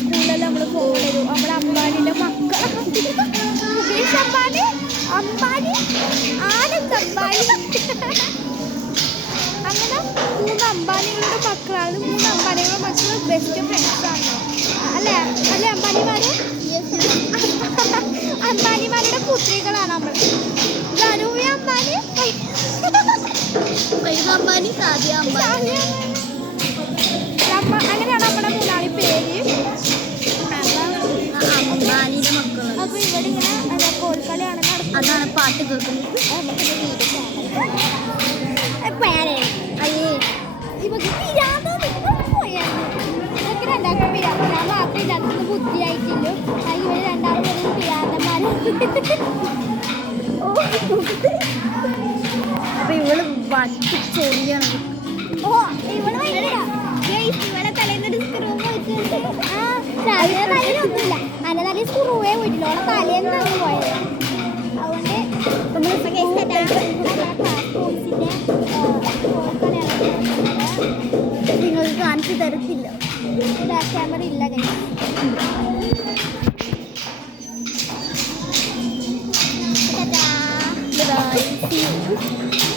സ്കൂളിലെല്ലാം നമ്മൾ പോകണു. നമ്മളെ അമ്പാനിയുടെ മക്കൾ മുകേഷ് അംബാനി, അംബാനി, ആനന്ദ് അംബാനി. അങ്ങനെ 3 അംബാനികളുടെ മക്കളാണ്. 3 അംബാനികളുടെ മക്കൾ ബെസ്റ്റ് ഫ്രണ്ട്സാണ്. അല്ലേ അല്ലേ അംബാനിമാര്? അംബാനിമാരുടെ പുത്രികളാണ് നമ്മൾ. ധനുവി അംബാനി, അംബാനി, സാദിയ അംബാനി. അങ്ങനെയാണ് നമ്മുടെ മൂന്നാളി പേര്. അംബാനിയുടെ മക്കൾ. അപ്പൊ ഇവിടെ ഇങ്ങനെ കോൽക്കളിയാണ് നടക്കുന്നത്. അതാണ് പാട്ട് കേൾക്കുന്നത്. ബുദ്ധിയായിട്ടില്ല. ഇവര് രണ്ടാളും അപ്പൊ ഇവള് വട്ടിച്ചൊറിയാണ്. ഓ ഇവള് ഇവളെ തലേന്നൊരു സ്ക്രൂ പോയിട്ടുണ്ട്. തലയിലൊന്നുമില്ല, അന്റെ തലയിൽ സ്ക്രൂവേ പോയിട്ടില്ല. ഓളെ തലേന്നാണ് പോയത്. അതുകൊണ്ട് നിങ്ങൾക്ക് കാണിച്ചു തരത്തില്ല. ക്യാമറ ഇല്ല. Bye.